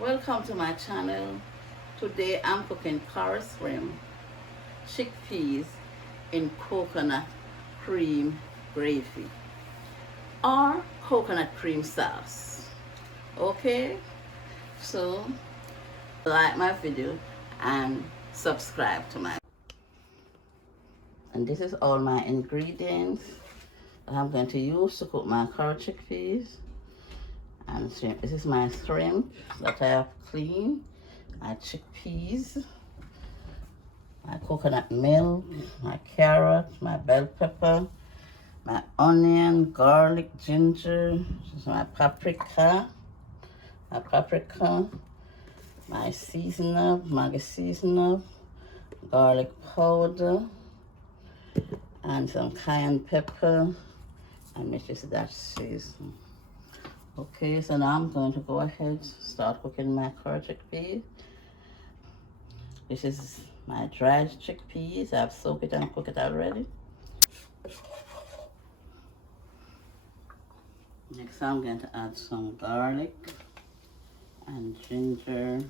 Welcome to my channel. Today I'm cooking curry shrimp, chickpeas in coconut cream gravy or coconut cream sauce. Okay, so like my video and subscribe to my. And this is all my ingredients that I'm going to use to cook my curry chickpeas and shrimp. This is my shrimp that I have cleaned, my chickpeas, my coconut milk, my carrot, my bell pepper, my onion, garlic, ginger, this is my paprika, my seasoner, Maggi seasoner, garlic powder, and some cayenne pepper, and make sure that's seasoned. Okay, so now I'm going to go ahead start cooking my curry chickpeas. This is my dried chickpeas. I've soaked it and cooked it already. Next, I'm going to add some garlic and ginger.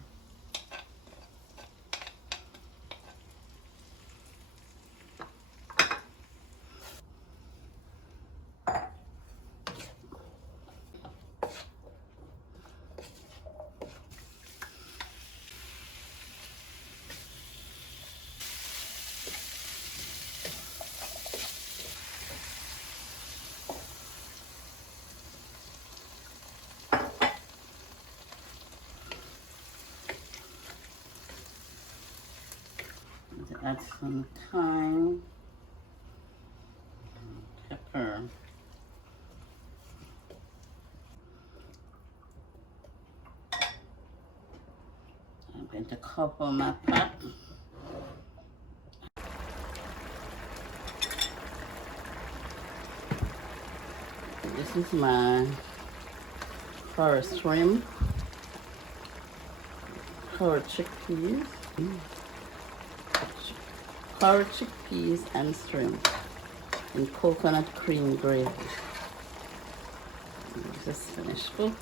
Add some thyme, pepper, I'm going to cover my pot. This is my curry shrimp, curry chickpeas, curry chickpeas and shrimp in coconut cream gravy. This is finished cook.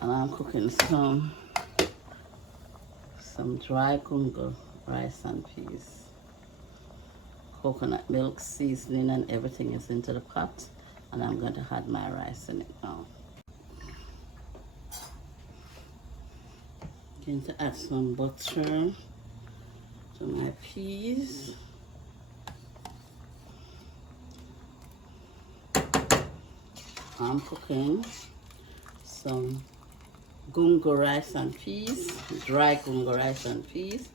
And I'm cooking some dry gungo rice and peas. Coconut milk, seasoning, and everything is into the pot, and I'm going to add my rice in it now. Going to add some butter to my peas. I'm cooking some gungo rice and peas, dry gungo rice and peas,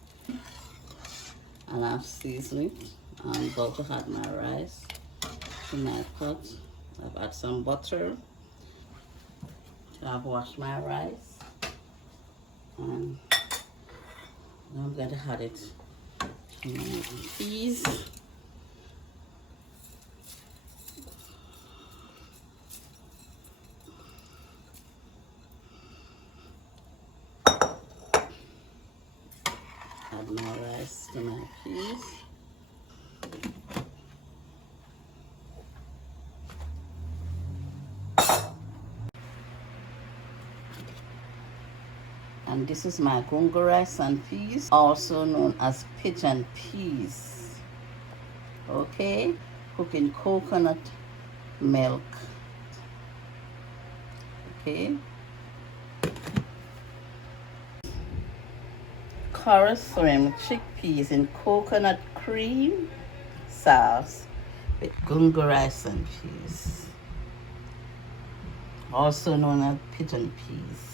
and I've seasoned it. I'm about to add my rice to my pot. I've added some butter. I've washed my rice, and now I'm going to add it to my peas. Add my rice to my peas. And this is my gungo rice and peas, also known as pigeon peas. Okay, cooking coconut milk. Okay, curry shrimp chickpeas in coconut cream sauce with gungo rice and peas, also known as pigeon peas.